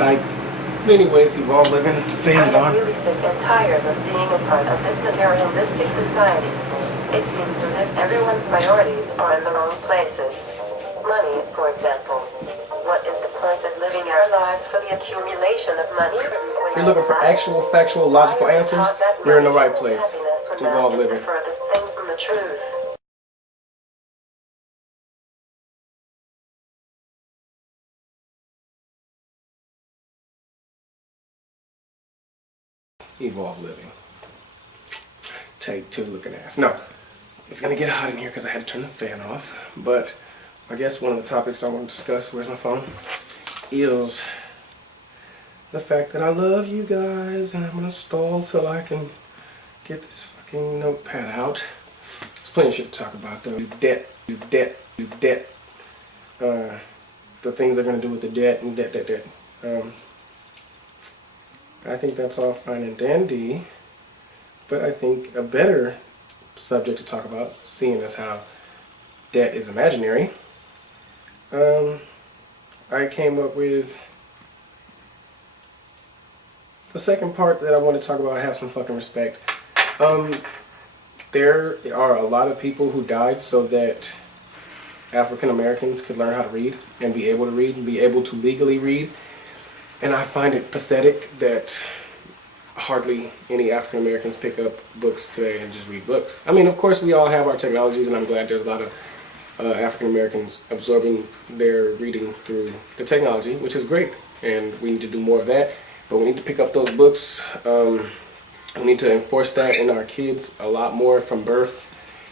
psych. But anyways, evolve living. Fans on. I am really sick and tired of being a part of this materialistic society. It seems as if everyone's priorities are in the wrong places. Money, for example. What is the point of living our lives for the accumulation of money? If you're looking for actual, factual, logical answers, you're in the right place. Evolve living. The furthest thing from the truth. Evolve living. Take two looking ass. No, it's gonna get hot in here because I had to turn the fan off. But I guess one of the topics I want to discuss, where's my phone, is the fact that I love you guys, and I'm gonna stall till I can get this fucking notepad out. There's plenty of shit to talk about though. Debt. The things they're gonna do with the debt and debt. I think that's all fine and dandy, but I think a better subject to talk about, seeing as how debt is imaginary, I came up with the second part that I want to talk about. Have some fucking respect. There are a lot of people who died so that African Americans could learn how to read and be able to read and be able to legally read. And I find it pathetic that hardly any African Americans pick up books today and just read books. I mean, of course, we all have our technologies, and I'm glad there's a lot of African Americans absorbing their reading through the technology, which is great. And we need to do more of that. But we need to pick up those books. We need to enforce that in our kids a lot more from birth.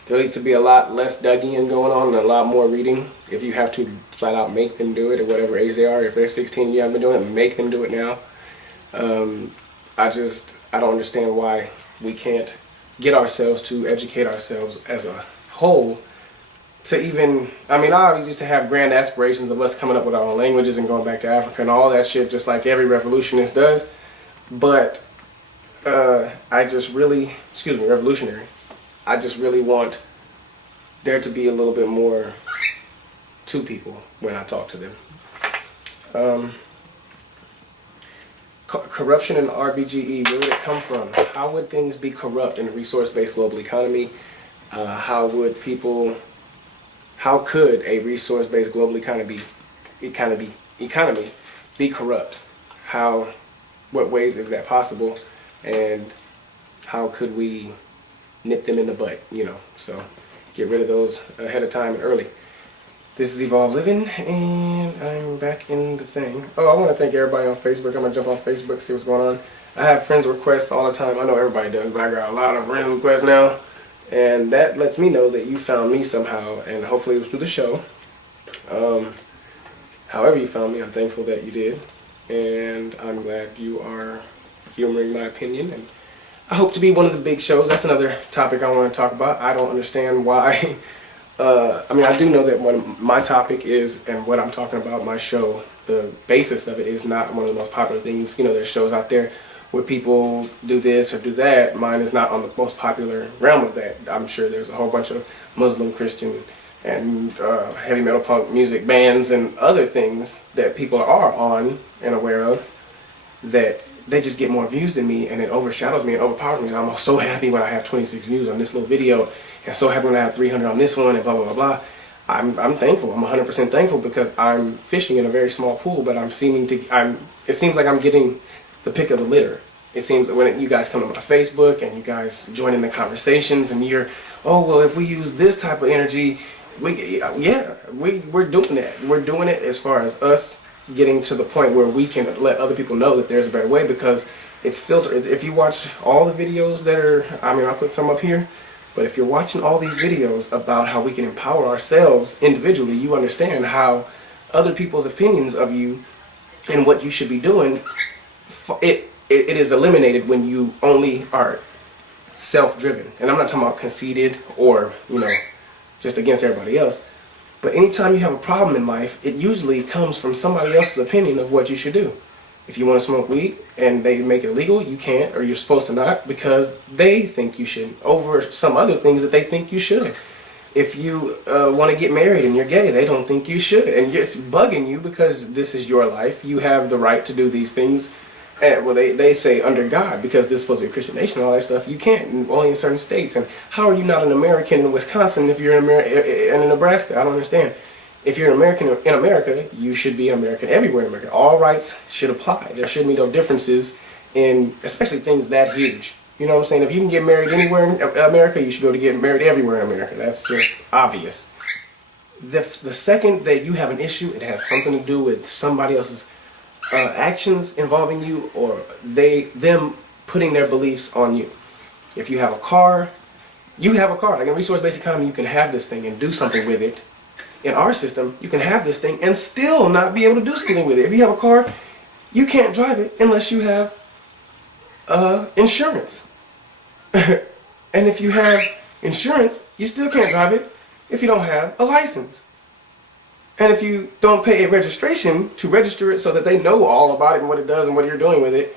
There needs to be a lot less Dougian going on and a lot more reading. If you have to flat out make them do it at whatever age they are. If they're 16 and you haven't been doing it, make them do it now. I don't understand why we can't get ourselves to educate ourselves as a whole to even, I mean, I always used to have grand aspirations of us coming up with our own languages and going back to Africa and all that shit, just like every revolutionist does. But I just really, revolutionary. I just really want there to be a little bit more to people when I talk to them. Corruption in RBGE, where would it come from? How would things be corrupt in a resource-based global economy? How could a resource-based global economy be corrupt? What ways is that possible? And how could we nip them in the butt, so get rid of those ahead of time and early. This is Evolve Living, and I'm back in the thing. Oh, I want to thank everybody on Facebook. I'm going to jump on Facebook, see what's going on. I have friends requests all the time. I know everybody does, but I got a lot of friend requests now, and that lets me know that you found me somehow, and hopefully it was through the show. However you found me, I'm thankful that you did, and I'm glad you are humoring my opinion, and I hope to be one of the big shows. That's another topic I want to talk about. I don't understand why. I mean, I do know that when my topic is, and what I'm talking about, my show, the basis of it is not one of the most popular things. There's shows out there where people do this or do that. Mine is not on the most popular realm of that. I'm sure there's a whole bunch of Muslim, Christian, and heavy metal punk music bands and other things that people are on and aware of that they just get more views than me, and it overshadows me and overpowers me. So I'm so happy when I have 26 views on this little video, and so happy when I have 300 on this one, and blah, blah, blah, blah. I'm thankful. I'm 100% thankful because I'm fishing in a very small pool, but it seems like I'm getting the pick of the litter. It seems that when you guys come to my Facebook and you guys join in the conversations and you're, oh, well, if we use this type of energy, we're doing that. We're doing it as far as us getting to the point where we can let other people know that there's a better way, because it's filtered. If you watch all the videos that are, I mean, I'll put some up here, but if you're watching all these videos about how we can empower ourselves individually, you understand how other people's opinions of you and what you should be doing, it is eliminated when you only are self-driven. And I'm not talking about conceited or, just against everybody else. But anytime you have a problem in life, it usually comes from somebody else's opinion of what you should do. If you want to smoke weed and they make it illegal, you can't, or you're supposed to not, because they think you should, over some other things that they think you should. If you want to get married and you're gay, they don't think you should. And it's bugging you because this is your life. You have the right to do these things. And, well, they say under God, because this is supposed to be a Christian nation and all that stuff. You can't, only in certain states. And how are you not an American in Wisconsin if you're in Nebraska? I don't understand. If you're an American in America, you should be an American everywhere in America. All rights should apply. There shouldn't be no differences in, especially things that huge. You know what I'm saying? If you can get married anywhere in America, you should be able to get married everywhere in America. That's just obvious. The second that you have an issue, it has something to do with somebody else's actions involving you, or them putting their beliefs on you. If you have a car, you have a car. Like in a resource-based economy, you can have this thing and do something with it. In our system, you can have this thing and still not be able to do something with it. If you have a car, you can't drive it unless you have insurance. And if you have insurance, you still can't drive it if you don't have a license. And if you don't pay a registration to register it so that they know all about it and what it does and what you're doing with it,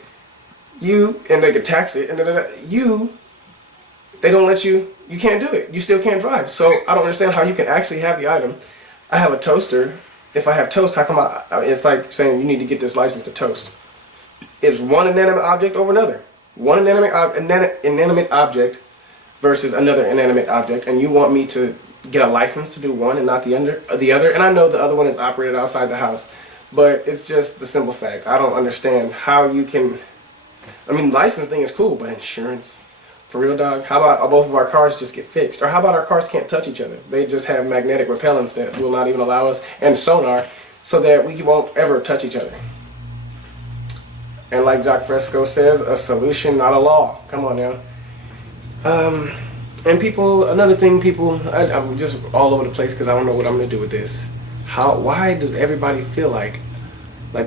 and they could tax it, and they don't let you can't do it. You still can't drive. So I don't understand how you can actually have the item. I have a toaster. If I have toast, how come it's like saying you need to get this license to toast. It's one inanimate object over another. One inanimate object versus another inanimate object, and you want me to get a license to do one and not the other. And I know the other one is operated outside the house, but it's just the simple fact. I don't understand how you can. I mean, license thing is cool, but insurance, for real, dog. How about both of our cars just get fixed? Or how about our cars can't touch each other? They just have magnetic repellents that will not even allow us, and sonar, so that we won't ever touch each other. And like Jack Fresco says, a solution, not a law. Come on now. And people, another thing, I'm just all over the place because I don't know what I'm going to do with this. Why does everybody feel like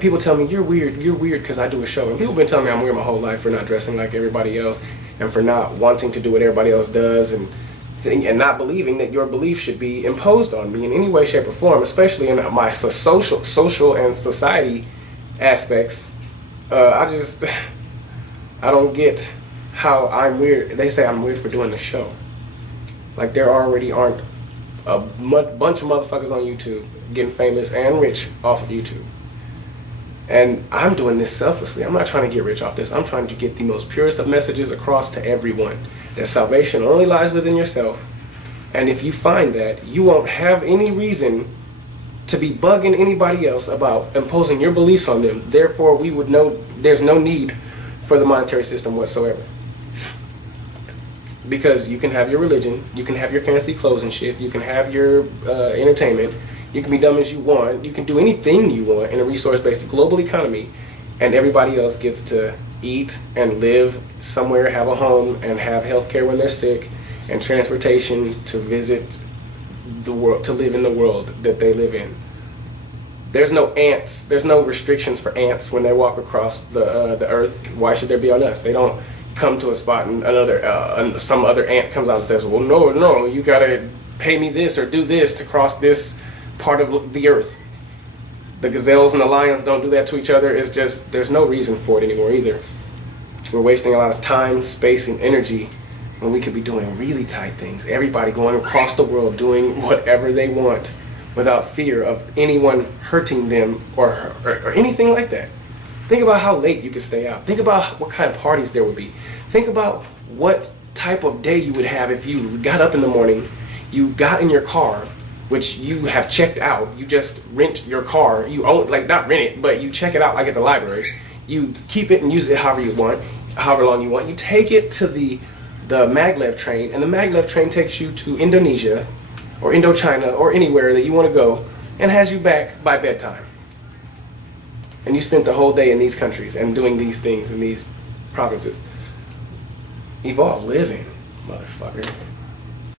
people tell me, you're weird because I do a show. And people have been telling me I'm weird my whole life for not dressing like everybody else and for not wanting to do what everybody else does and not believing that your belief should be imposed on me in any way, shape, or form, especially in my social and society aspects. I don't get how I'm weird. They say I'm weird for doing the show. Like there already aren't a bunch of motherfuckers on YouTube getting famous and rich off of YouTube. And I'm doing this selflessly. I'm not trying to get rich off this. I'm trying to get the most purest of messages across to everyone. That salvation only lies within yourself. And if you find that, you won't have any reason to be bugging anybody else about imposing your beliefs on them. Therefore, we would know there's no need for the monetary system whatsoever. Because you can have your religion, you can have your fancy clothes and shit, you can have your entertainment, you can be dumb as you want, you can do anything you want in a resource-based global economy, and everybody else gets to eat and live somewhere, have a home, and have health care when they're sick, and transportation to visit the world, to live in the world that they live in. There's no ants. There's no restrictions for ants when they walk across the earth. Why should there be on us? They don't come to a spot and some other ant comes out and says, well, no, you gotta pay me this or do this to cross this part of the earth. The gazelles and the lions don't do that to each other. It's just, there's no reason for it anymore either. We're wasting a lot of time, space, and energy when we could be doing really tight things. Everybody going across the world doing whatever they want without fear of anyone hurting them or anything like that. Think about how late you could stay out. Think about what kind of parties there would be. Think about what type of day you would have if you got up in the morning, you got in your car, which you have checked out. You just rent your car. You own, like, not rent it, but you check it out like at the library. You keep it and use it however you want, however long you want. You take it to the maglev train, and the maglev train takes you to Indonesia or Indochina or anywhere that you want to go and has you back by bedtime. And you spent the whole day in these countries and doing these things in these provinces. Evolve living, motherfucker.